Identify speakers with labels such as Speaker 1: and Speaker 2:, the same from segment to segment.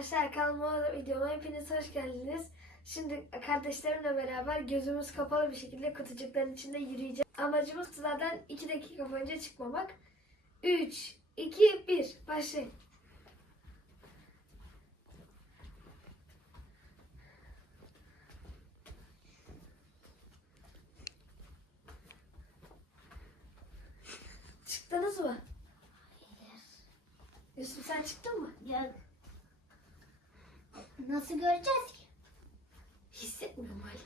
Speaker 1: arkadaşlar, kanalıma videoma hepiniz hoş geldiniz. Şimdi kardeşlerimle beraber gözümüz kapalı bir şekilde kutucukların içinde yürüyeceğiz. Amacımız zaten 2 dakika boyunca çıkmamak. 3, 2, 1 başlayın. Çıktınız mı?
Speaker 2: Hayır.
Speaker 1: Yusuf, sen çıktın mı?
Speaker 2: Ya nasıl göreceğiz ki?
Speaker 1: Hissetmiyorum Ali.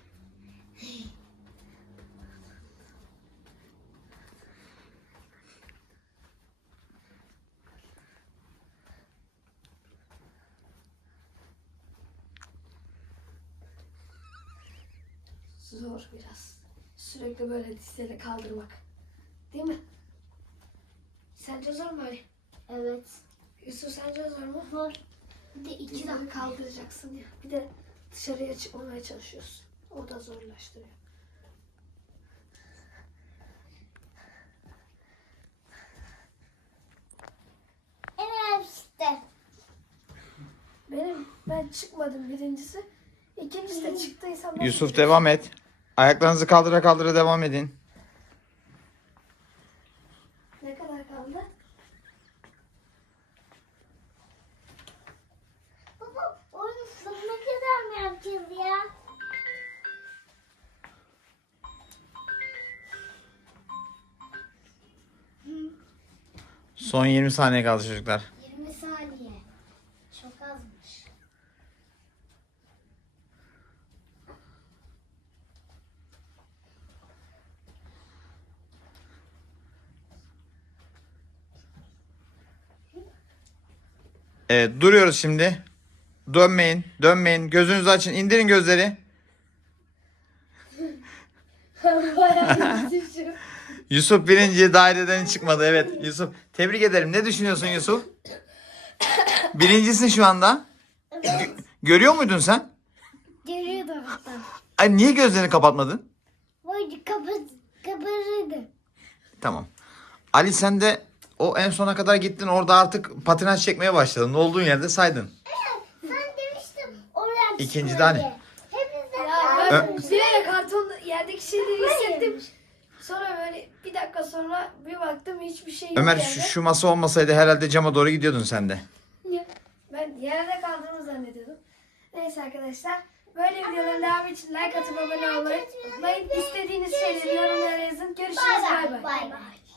Speaker 1: Zor biraz. Sürekli böyle dizleri kaldırmak. Değil mi? Sence zor mu Ali?
Speaker 2: Evet.
Speaker 1: Yusuf, sence zor mu?
Speaker 2: Zor. Bir de iki
Speaker 1: Dizleri
Speaker 2: dakika.
Speaker 1: kaldıracaksın ya. Bir de dışarıya çıkmamaya çalışıyorsun. O da zorlaştırıyor.
Speaker 2: Evet işte.
Speaker 1: Ben çıkmadım birincisi. İkincisi de çıktıysam... nasıl
Speaker 3: Yusuf
Speaker 1: çıkacağım?
Speaker 3: devam et. Ayaklarınızı kaldıra kaldıra devam edin.
Speaker 1: Ne kadar kaldı?
Speaker 2: Baba oyunu sonuna kadar mı yapacağız ya?
Speaker 3: Son 20 saniye kaldı çocuklar.
Speaker 2: 20 saniye. Çok azmış.
Speaker 3: Evet, duruyoruz şimdi. Dönmeyin, dönmeyin. Gözünüzü açın, indirin gözleri.
Speaker 1: Bayağı düşüşüm.
Speaker 3: Yusuf birinci daireden hiç çıkmadı. Evet, Yusuf. Tebrik ederim. Ne düşünüyorsun Yusuf? Birincisin şu anda. Görüyor muydun sen?
Speaker 2: Görüyordum hatta.
Speaker 3: Ay, niye gözlerini kapatmadın?
Speaker 2: Böyle kabarırdı.
Speaker 3: Tamam. Ali, sen de o en sona kadar gittin. Orada artık patinaj çekmeye başladın. Olduğun yerde saydın.
Speaker 2: Sen demiştin oraya
Speaker 3: İkinci
Speaker 2: çıkma
Speaker 3: de
Speaker 2: diye. Hepinizden
Speaker 1: Ya
Speaker 2: daha
Speaker 1: ben bir ara karton yerdeki şeyleri hissettim. Sonra böyle bir dakika sonra bir baktım hiçbir şey yok
Speaker 3: Ömer,
Speaker 1: yerde.
Speaker 3: şu masa olmasaydı herhalde cama doğru gidiyordun sen de.
Speaker 1: Ben yerde kaldığımı zannediyordum. Neyse arkadaşlar. Böyle videoların devamı için like atıp abone olmayı unutmayın. İstediğiniz şeyleri yorumlara yazın. Görüşürüz. Bay bay.
Speaker 2: Bay bay.